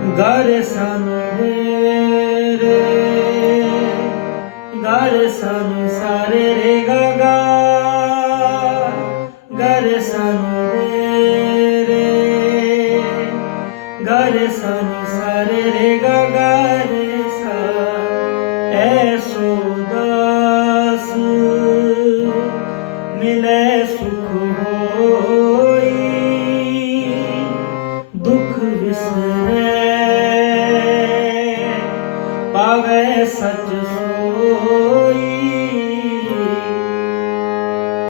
ਦੇਖ ਗਰ ਸਨ ਰੇ ਰੇ ਗਰ ਸਨ ਸਾਰੇ ਰੇ ਗਾ ਗਾ। ਗਰ ਸਨ ਰੇ ਰੇ ਸਾਰੇ ਰੇ ਗਾ ਗਾ। ਰੇ ਸਾ ਐਸੋ ਦਾਸ, ਮਿਲੇ ਸੁਖ ਸਚ ਸੋਈ।